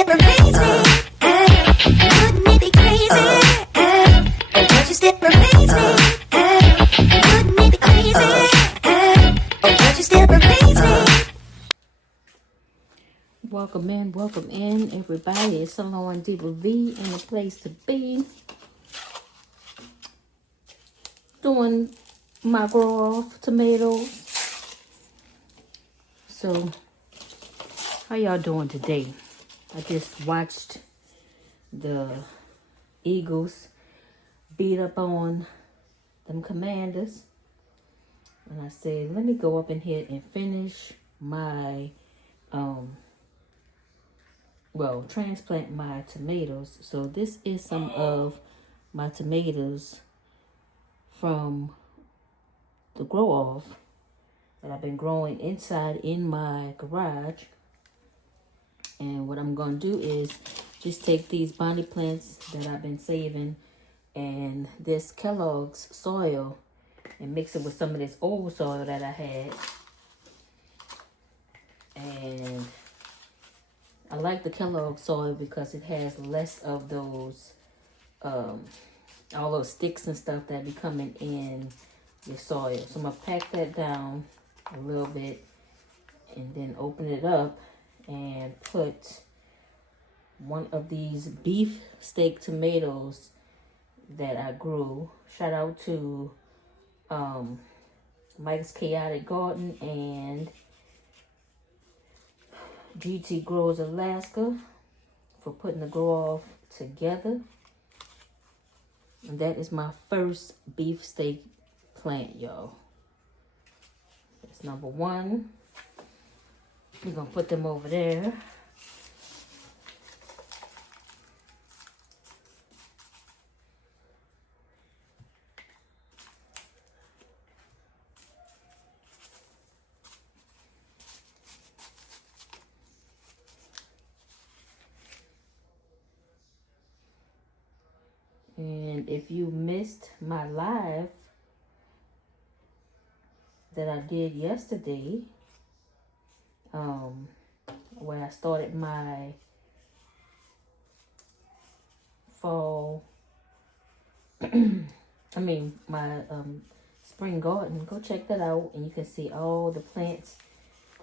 still amaze me? Wouldn't it be crazy? Oh, don't you still amaze me? Wouldn't it be crazy? Oh, don't you still amaze me? Welcome in, everybody. It's Salon Diva V in the place to be. Doing my grow off tomatoes. So, how y'all doing today? I just watched the Eagles beat up on them Commanders. And I said, let me go up in here and finish my, transplant my tomatoes. So this is some of my tomatoes from the grow off that I've been growing inside in my garage. And what I'm going to do is just take these bonnie plants that I've been saving and this Kellogg's soil and mix it with some of this old soil that I had. And I like the Kellogg's soil because it has less of those, all those sticks and stuff that be coming in the soil. So I'm going to pack that down a little bit and then open it up and put one of these beefsteak tomatoes that I grew. Shout out to Mike's Chaotic Garden and GT Grows Alaska for putting the grow off together. And that is my first beefsteak plant, y'all. That's number one. We're gonna put them over there. And if you missed my live that I did yesterday, where I started my fall, my spring garden, go check that out and you can see all the plants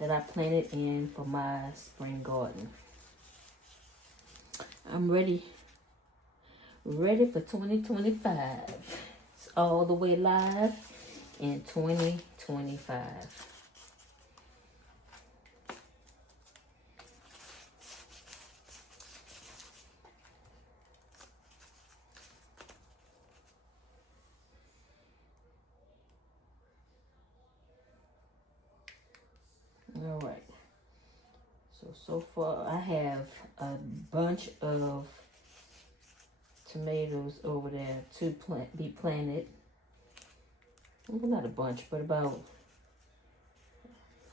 that I planted in for my spring garden. I'm ready for 2025. It's all the way live in 2025. All right. So far I have a bunch of tomatoes over there to be planted. Well, not a bunch, but about,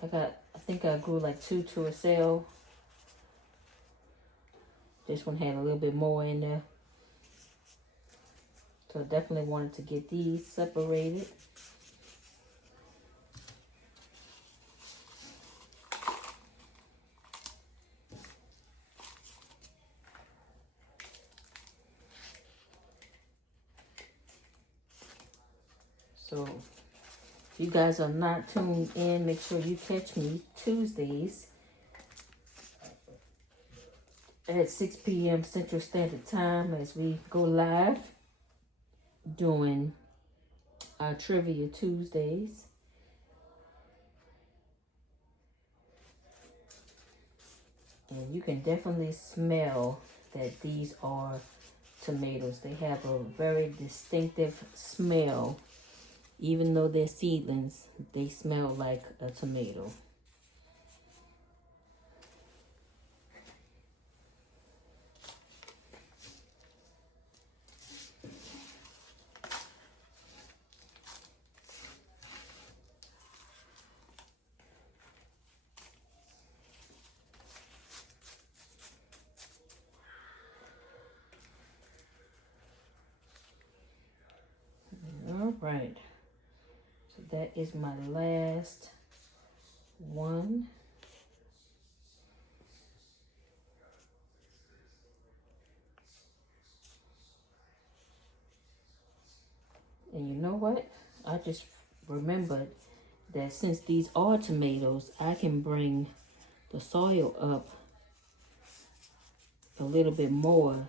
I think I grew like 2 to a cell. This one had a little bit more in there. So I definitely wanted to get these separated. So if you guys are not tuned in, make sure you catch me Tuesdays at 6 p.m. Central Standard Time as we go live doing our Trivia Tuesdays. And you can definitely smell that these are tomatoes. They have a very distinctive smell. Even though they're seedlings, they smell like a tomato. All right. So that is my last one. what? I just remembered that since these are tomatoes, I can bring the soil up a little bit more,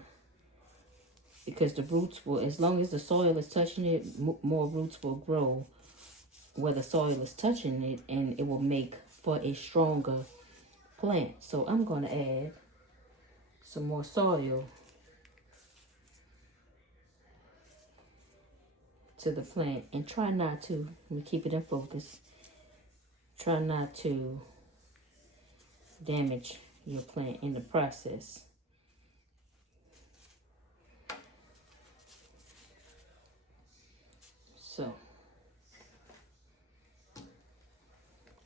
because the roots will, as long as the soil is touching it, more roots will grow where the soil is touching it, and it will make for a stronger plant. So I'm going to add some more soil to the plant, and try not to, let me keep it in focus, try not to damage your plant in the process. So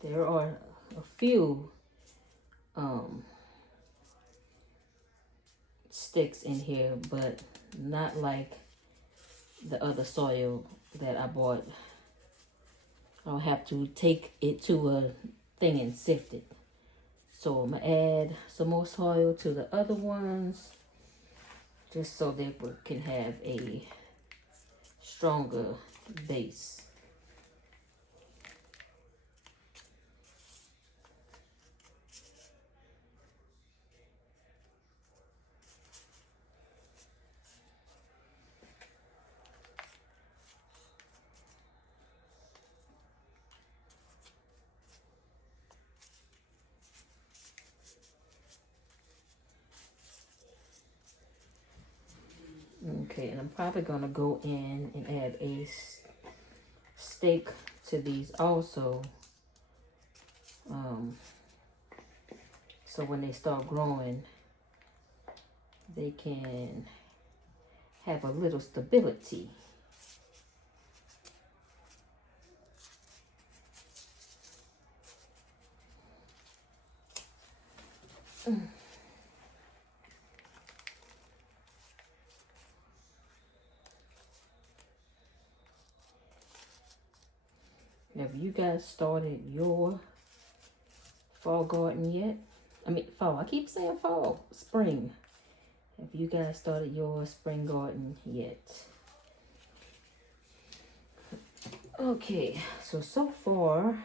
there are a few sticks in here, but not like the other soil that I bought. I don't have to take it to a thing and sift it. So I'm gonna add some more soil to the other ones, just so they can have a stronger base. Okay, and I'm probably gonna go in and add a stake to these also, so when they start growing, they can have a little stability. Have you guys started your fall garden yet? I mean, fall. I keep saying fall. Spring. Have you guys started your spring garden yet? Okay, so far,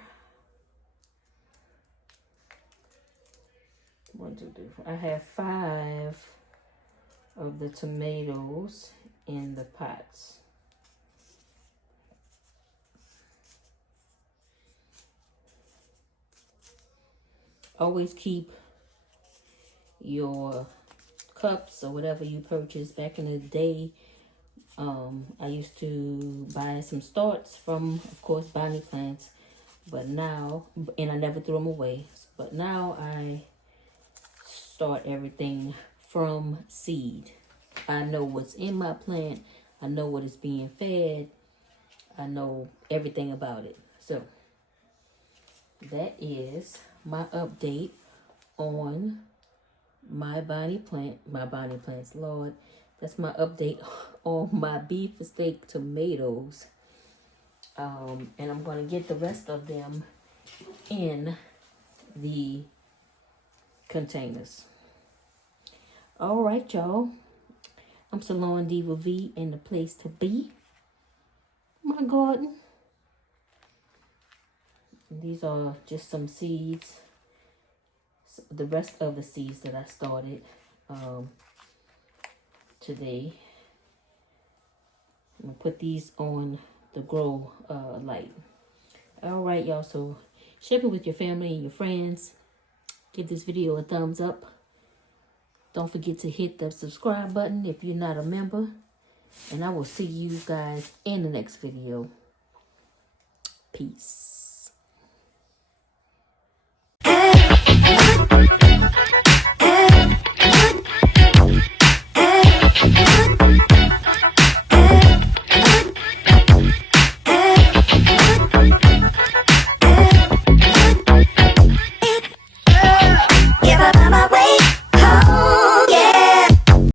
1, 2, 3, 4. I have 5 of the tomatoes in the pots. Always keep your cups or whatever you purchased. Back in the day, I used to buy some starts from, of course, Bonnie plants, but now, and I never threw them away, but now I start everything from seed. I know what's in my plant, I know what is being fed, I know everything about it. So that is my update on my Bonnie plants, Lord. That's my update on my beefsteak tomatoes. And I'm going to get the rest of them in the containers. All right, y'all. I'm Salon Diva V, in the place to be. My garden. These are just some seeds. The rest of the seeds that I started today. I'm going to put these on the grow light. All right, y'all. So share it with your family and your friends. Give this video a thumbs up. Don't forget to hit the subscribe button if you're not a member. And I will see you guys in the next video. Peace. Good